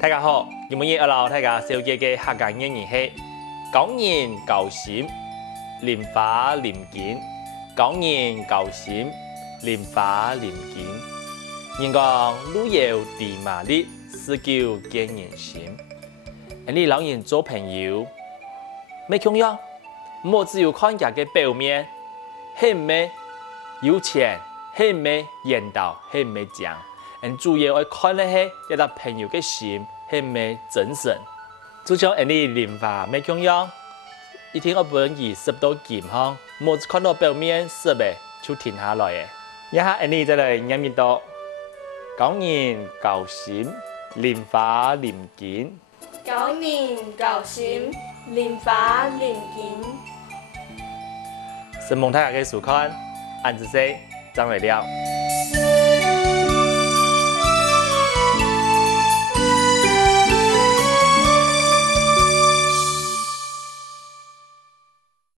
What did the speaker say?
大家好，今日要留大家小姐嘅客家谚语係講人交心，蓮花連見；講人交心，蓮花連見。人講路遙知馬力，日久見人心。你老人做朋友，咩重要？唔好只有看人嘅表面，係咩有錢，係咩言道，係咩講。主要要看的係一個朋友嘅心係咩真誠。就像你蓮花咩重要？一天我本意10多件哈，冇看到表面色嘅就停下來嘅。一下你再來念一道，講人交心，蓮花連見。講人交心，蓮花連見。希望大家嘅收看，按住先，張來了。